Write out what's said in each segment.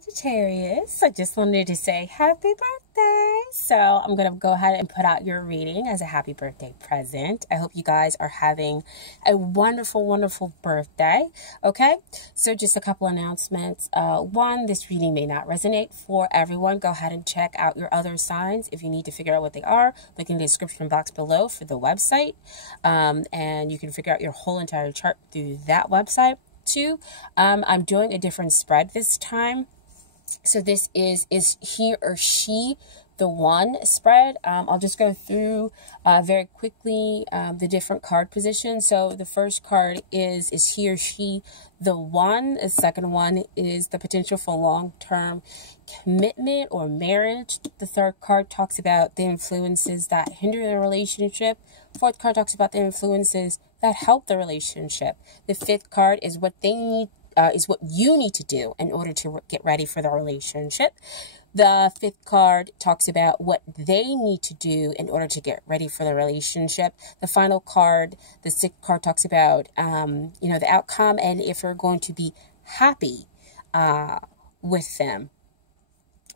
Sagittarius, I just wanted to say happy birthday. So I'm going to go ahead and put out your reading as a happy birthday present. I hope you guys are having a wonderful, wonderful birthday. Okay, so just a couple announcements. One, this reading may not resonate for everyone. Go ahead and check out your other signs. If you need to figure out what they are, look in the description box below for the website. And you can figure out your whole entire chart through that website. Two, I'm doing a different spread this time. So this is he or she the one spread. I'll just go through very quickly the different card positions. So the first card is he or she the one. The second one is the potential for long-term commitment or marriage. The third card talks about the influences that hinder the relationship. Fourth card talks about the influences that help the relationship. The fifth card is what they need. Is what you need to do in order to get ready for the relationship. The fifth card talks about what they need to do in order to get ready for the relationship. The final card, the sixth card, talks about the outcome and if you're going to be happy with them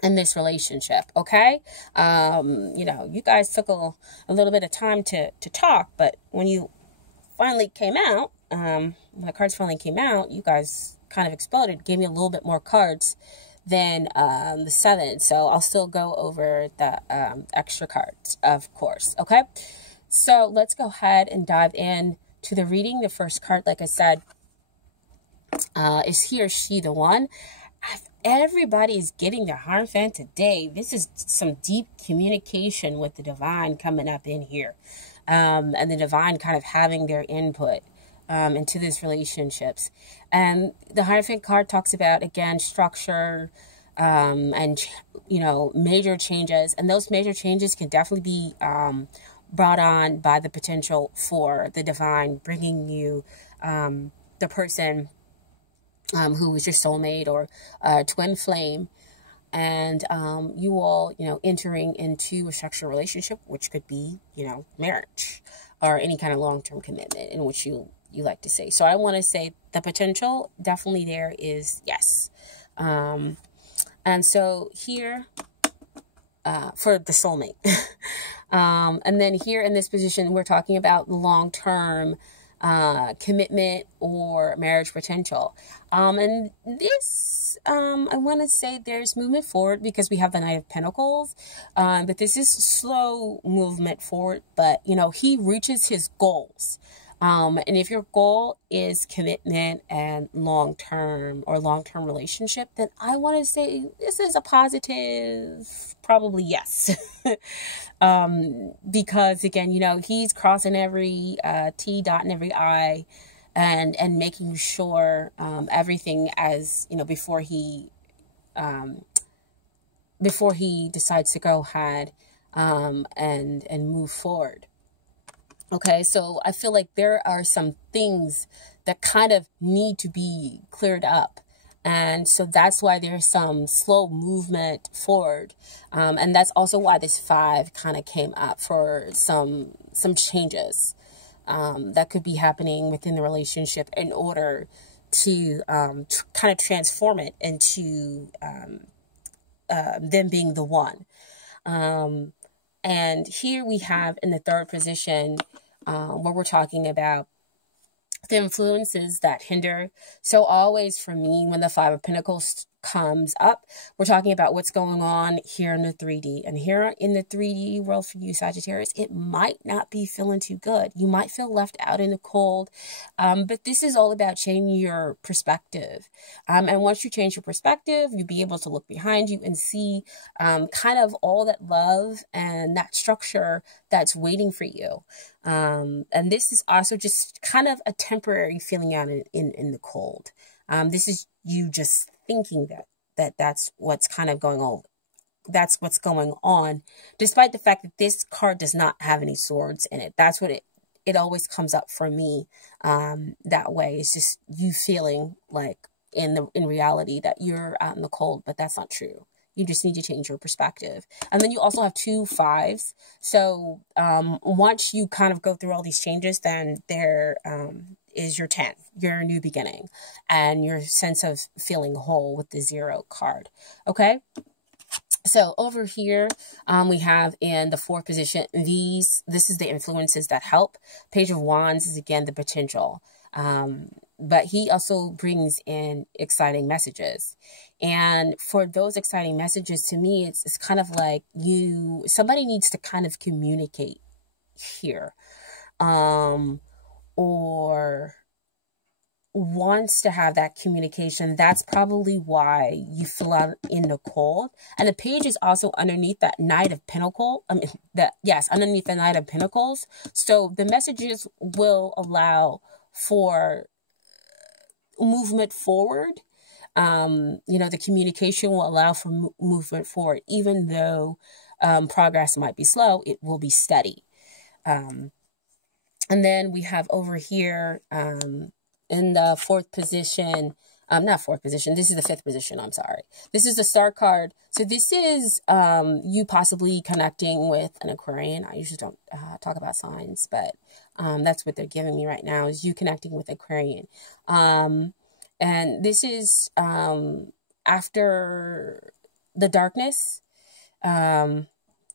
in this relationship. Okay, you guys took a little bit of time to talk, but when you finally came out, when the cards finally came out, you guys kind of exploded, gave me a little bit more cards than the 7. So I'll still go over the extra cards, of course. Okay, so let's go ahead and dive in to the reading. The first card, like I said, is he or she the one. Everybody is getting their Hierophant today. This is some deep communication with the divine coming up in here. And the divine kind of having their input into these relationships. And the Hierophant card talks about, again, structure and, major changes. And those major changes can definitely be brought on by the potential for the divine bringing you the person who is your soulmate or twin flame. And you all, entering into a structured relationship, which could be, marriage or any kind of long-term commitment in which you like to say. So I want to say the potential definitely there is yes. And so here for the soulmate. And then here in this position, we're talking about long-term commitment or marriage potential. And this, I want to say there's movement forward because we have the Knight of Pentacles. But this is slow movement forward, but, he reaches his goals. And if your goal is commitment and long-term relationship, then I want to say this is a positive, probably yes. Because again, he's crossing every T, dotting every I, and making sure everything as, before he decides to go ahead and move forward. Okay, so I feel like there are some things that kind of need to be cleared up. And so that's why there's some slow movement forward. And that's also why this 5 kind of came up for some changes that could be happening within the relationship in order to kind of transform it into them being the one. And here we have in the third position where we're talking about the influences that hinder. So always for me, when the 5 of Pentacles comes up, we're talking about what's going on here in the 3D. And here in the 3D world for you, Sagittarius, it might not be feeling too good. You might feel left out in the cold. But this is all about changing your perspective. And once you change your perspective, you'll be able to look behind you and see kind of all that love and that structure that's waiting for you. And this is also just kind of a temporary feeling out in the cold. This is you just thinking that's what's kind of going on. That's what's going on, despite the fact that this card does not have any swords in it. That's what it always comes up for me that way. It's just you feeling like in reality that you're out in the cold, but that's not true. You just need to change your perspective. And then you also have 2 5s. So once you kind of go through all these changes, then is your 10, your new beginning, and your sense of feeling whole with the 0 card. Okay. So over here, we have in the 4th position, this is the influences that help. Page of Wands is again the potential. But he also brings in exciting messages. And for those exciting messages, to me, it's kind of like somebody needs to kind of communicate here. Or wants to have that communication. That's probably why you feel out in the cold. And the page is also underneath that Knight of Pentacles. Underneath the Knight of Pentacles. So the messages will allow for movement forward. The communication will allow for movement forward, even though progress might be slow. It will be steady. And then we have over here in the 4th position, not 4th position, this is the 5th position, I'm sorry. This is the Star card. So this is you possibly connecting with an Aquarian. I usually don't talk about signs, but that's what they're giving me right now, is you connecting with Aquarian. And this is after the darkness, or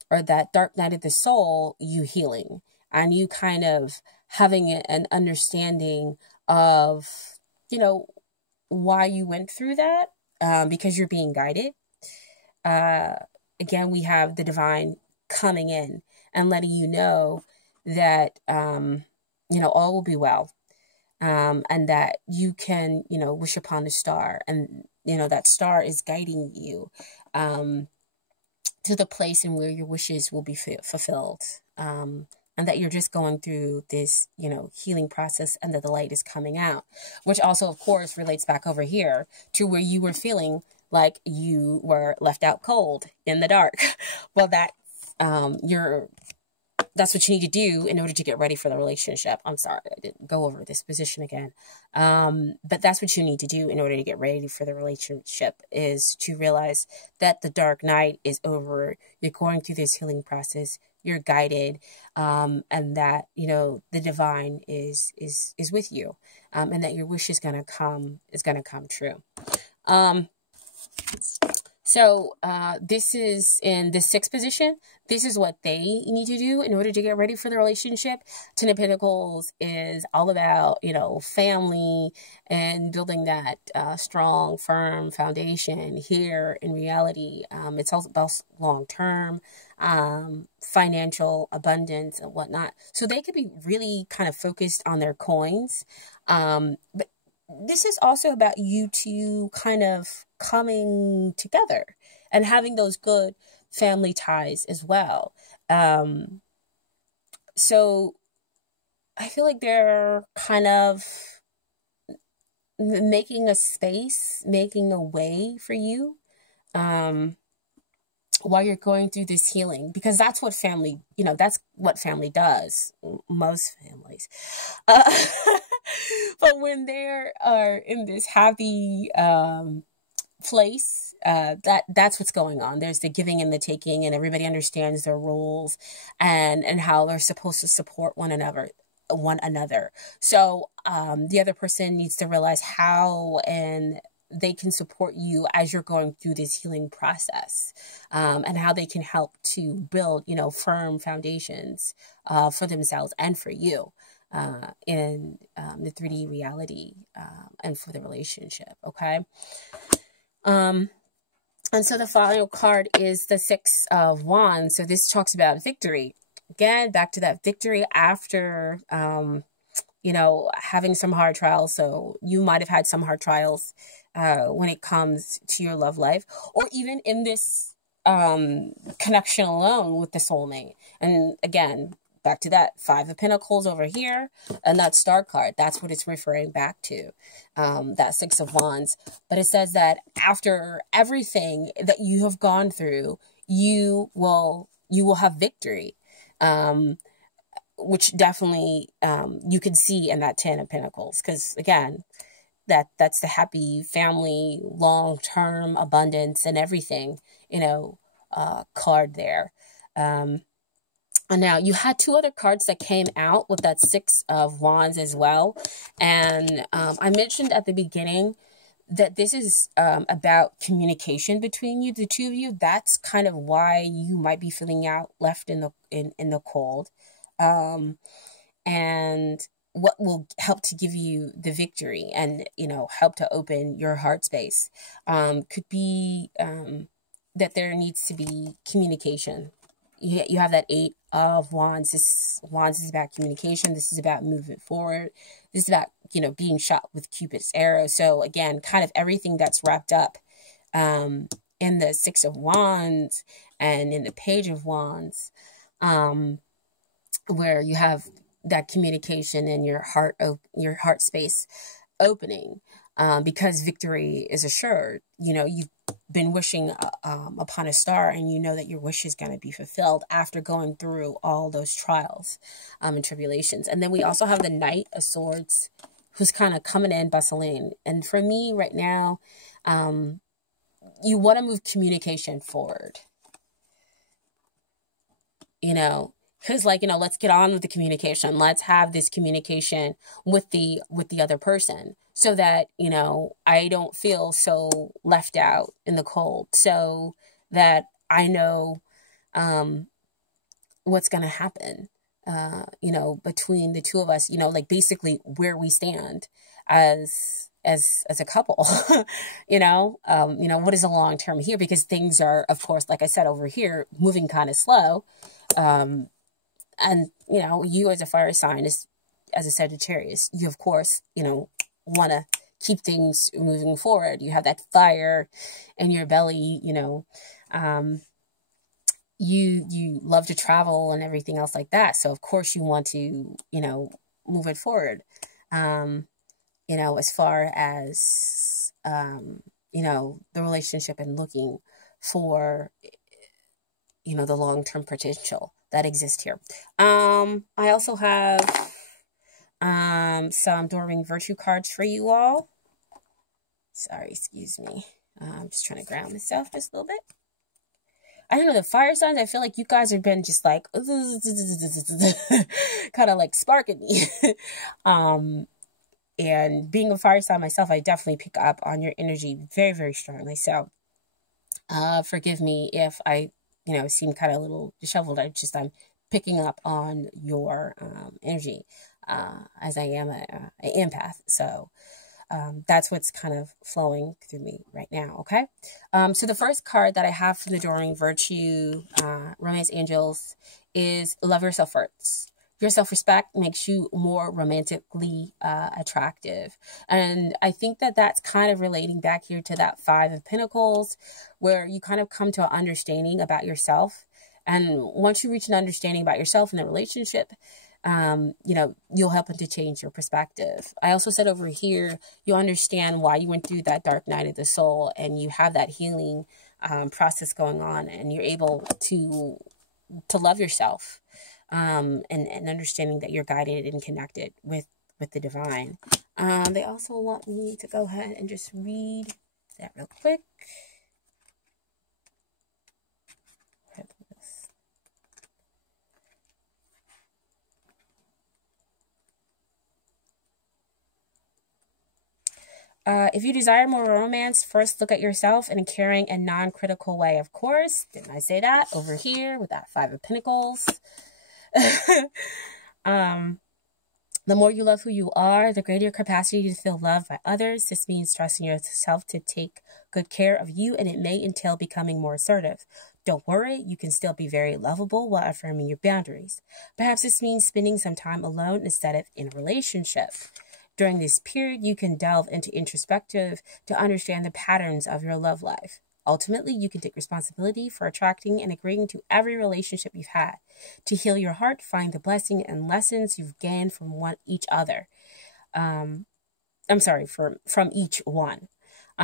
that dark night of the soul, you healing. And you kind of having an understanding of, why you went through that, because you're being guided. Again, we have the divine coming in and letting you know that, all will be well. And that you can, wish upon a star, and, that star is guiding you, to the place in where your wishes will be fulfilled. And that you're just going through this, healing process, and that the light is coming out, which also, of course, relates back over here to where you were feeling like you were left out cold in the dark. Well, that's what you need to do in order to get ready for the relationship. I'm sorry, I didn't go over this position again. But that's what you need to do in order to get ready for the relationship, is to realize that the dark night is over. You're going through this healing process. You're guided, and that, the divine is with you, and that your wish is going to come true. So this is in the 6th position. This is what they need to do in order to get ready for the relationship. 10 of Pentacles is all about, family and building that strong, firm foundation here in reality. It's also about long-term financial abundance and whatnot. So they could be really kind of focused on their coins. But this is also about you two kind of coming together and having those good family ties as well. So I feel like they're kind of making a space, making a way for you, while you're going through this healing, because that's what family, that's what family does. Most families. But when they are in this happy place, that's what's going on. There's the giving and the taking, and everybody understands their roles and how they're supposed to support one another. So the other person needs to realize how and they can support you as you're going through this healing process, and how they can help to build, firm foundations for themselves and for you in the 3D reality, and for the relationship. Okay. And so the final card is the 6 of Wands. So this talks about victory. Again, back to that victory after, having some hard trials. So you might have had some hard trials when it comes to your love life, or even in this connection alone with the soulmate. And again, back to that 5 of Pentacles over here, and that Star card. That's what it's referring back to, that 6 of Wands. But it says that after everything that you have gone through, you will have victory, which definitely you can see in that 10 of Pentacles, because again, that's the happy family, long-term abundance and everything, card there. And now you had two other cards that came out with that Six of Wands as well. And I mentioned at the beginning that this is about communication between you, the two of you. That's kind of why you might be feeling out, left in the cold. And what will help to give you the victory and, help to open your heart space could be that there needs to be communication. You have that Eight of Wands. Wands is about communication. This is about movement forward. This is about, being shot with Cupid's arrow. So again, kind of everything that's wrapped up in the Six of Wands and in the Page of Wands, where you have that communication and your heart space opening, because victory is assured. You've been wishing upon a star, and you know that your wish is going to be fulfilled after going through all those trials and tribulations. And then we also have the Knight of Swords, who's kind of coming in, bustling. And for me right now, you want to move communication forward. Because let's get on with the communication. Let's have this communication with the other person, so that, I don't feel so left out in the cold, so that I know what's going to happen, between the two of us, basically where we stand as a couple. What is the long term here? Because things are, of course, like I said, over here, moving kind of slow. And, you as a fire sign, as a Sagittarius, you, of course, want to keep things moving forward. You have that fire in your belly, you love to travel and everything else like that. So, of course, you want to, move it forward, as far as, the relationship and looking for, the long-term potential that exists here. I also have some Dorming Virtue cards for you all. Sorry, excuse me. I'm just trying to ground myself just a little bit. I don't know, the fire signs, I feel like you guys have been just like kind of like sparking me. And being a fire sign myself, I definitely pick up on your energy very, very strongly. So forgive me if I seem kind of a little disheveled. I'm picking up on your energy, as I am an empath. So that's what's kind of flowing through me right now, okay? So the first card that I have from the Dorming Virtue Romance Angels is Love Yourself First. Your self-respect makes you more romantically attractive. And I think that that's kind of relating back here to that Five of Pentacles, where you kind of come to an understanding about yourself. And once you reach an understanding about yourself in a relationship, you'll help to change your perspective. I also said over here, you understand why you went through that dark night of the soul, and you have that healing process going on, and you're able to love yourself. And understanding that you're guided and connected with the divine. They also want me to go ahead and just read that real quick. If you desire more romance, first look at yourself in a caring and non-critical way. Of course, didn't I say that over here with that Five of Pentacles? The more you love who you are, the greater your capacity to feel loved by others. This means trusting yourself to take good care of you, and it may entail becoming more assertive. Don't worry, you can still be very lovable while affirming your boundaries. Perhaps this means spending some time alone instead of in a relationship. During this period, you can delve into introspective to understand the patterns of your love life. Ultimately, you can take responsibility for attracting and agreeing to every relationship you've had. To heal your heart, find the blessing and lessons you've gained from each other. From each one.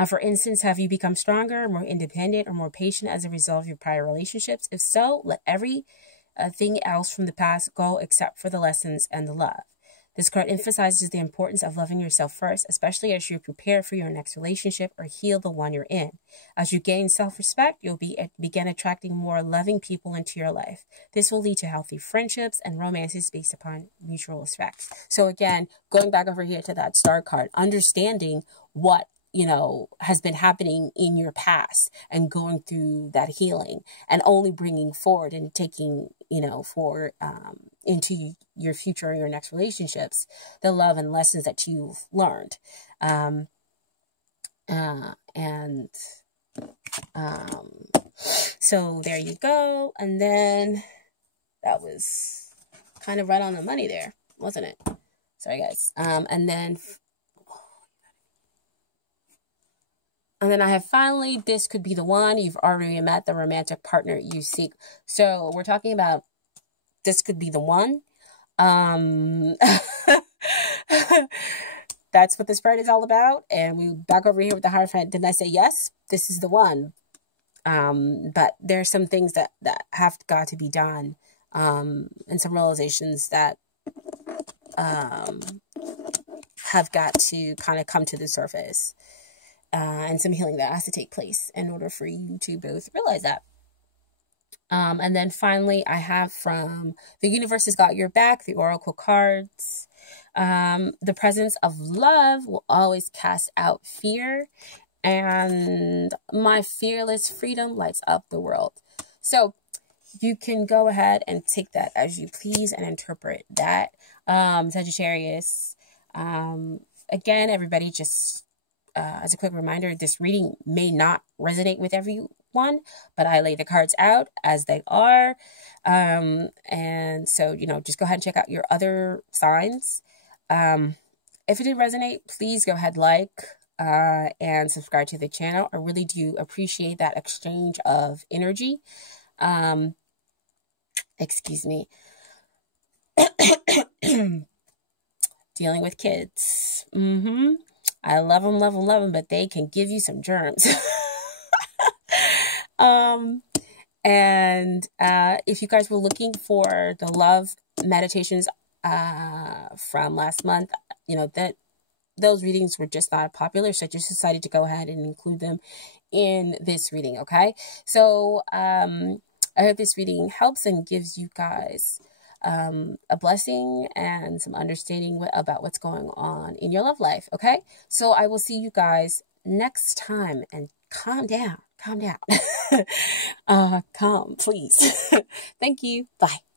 For instance, have you become stronger, more independent, or more patient as a result of your prior relationships? If so, let everything else from the past go except for the lessons and the love. This card emphasizes the importance of loving yourself first, especially as you prepare for your next relationship or heal the one you're in. As you gain self-respect, you'll begin attracting more loving people into your life. This will lead to healthy friendships and romances based upon mutual respect. So again, going back over here to that star card, understanding what has been happening in your past and going through that healing and only bringing forward and taking, forward into your future or your next relationships, the love and lessons that you've learned. So there you go. And then that was kind of right on the money there, wasn't it? Sorry, guys. And then I have finally, this could be the one. You've already met the romantic partner you seek. So we're talking about this could be the one. That's what this spread is all about. And we back over here with the Hierophant. Didn't I say yes? This is the one. But there's some things that have got to be done. And some realizations that have got to kind of come to the surface. And some healing that has to take place in order for you to both realize that. And then finally, I have from The Universe Has Got Your Back, the Oracle cards. The presence of love will always cast out fear. And my fearless freedom lights up the world. So you can go ahead and take that as you please and interpret that. Sagittarius. Again, everybody just... as a quick reminder, this reading may not resonate with everyone, but I lay the cards out as they are. And so, just go ahead and check out your other signs. If it did resonate, please go ahead, and subscribe to the channel. I really do appreciate that exchange of energy. Excuse me. Dealing with kids. I love them, but they can give you some germs. And if you guys were looking for the love meditations from last month, that those readings were just not popular, so I just decided to go ahead and include them in this reading, okay? So I hope this reading helps and gives you guys a blessing and some understanding about what's going on in your love life, okay? So I will see you guys next time, and calm down, calm, please. Thank you. Bye.